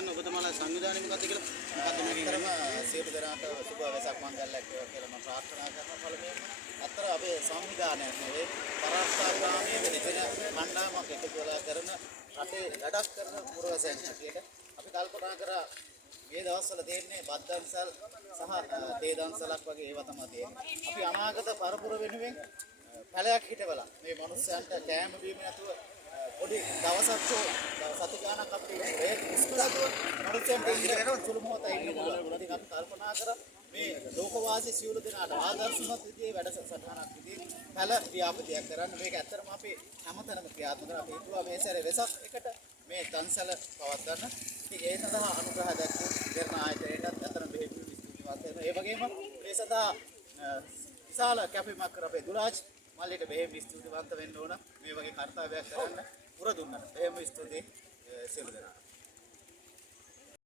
කියන්නේ ඔබතුමාලා සංවිධානය මොකක්ද කියලා මොකක්ද මේකෙන් ඇත්තටම සියලු දෙනාට සුබ වෙසක් මංගල්‍යයක් වේවා කියලා මම ප්‍රාර්ථනා කරනවා. පළමුවෙන්ම ඇත්තට අපේ සංවිධානයක් නෙවෙයි පරාස්ථාගාමී වෙන කණ්ඩායමක් එකතු වෙලා කරන රටේ වැඩක් කරන පුරවැසියන් හැටියට අපි කල්පනා කරා මේ දවස්වල තියෙන්නේ බද්දන්සල් සහ තේදන්සලක් වගේ ඒවා තමයි තියෙන්නේ. අපි අනාගත පරපුර වෙනුවෙන් පැලයක් හිටවලා මේ මිනිස්සුන්ට කෑම බීම නැතුව පොඩි දවසක් සති ගානක් අපි ඒ ඉස්කෝලේ මිනිස්සුන්ට ඉඳගෙන සුළු මොහොතයි ඉන්න පුළුවන්. ඉතින් අපි කල්පනා කරා මේ ලෝකවාසී සියලු දෙනාට ආදර්ශමත් විදිහේ වැඩසටහනක් විදිහේ පැල ව්‍යාපෘතියක් කරන්න මේක ඇත්තටම අපි හැමතැනම ක්‍රියාත්මක කරලා අපි හිතුවා මේ සැරේ වෙසක් එකට මේ දන්සල පවත්වන්න. ඉතින් ඒ සඳහා අනුග්‍රහ දක්වපු දෙරණ ආයතනයටත් ඇත්තටම බෙහෙවින් ස්තුතිවන්ත වෙනවා. ඒ වගේම මේ සඳහා විශාල කැපවීමක් කර අපේ දුරාජ් මල්ලිට බෙහෙවින් ස්තුතිවන්ත වෙන්න ඕන. මේ වගේ කාර්යයක් කරන්න පුර දුන්නා. බෙහෙවින් ස්තුතියි.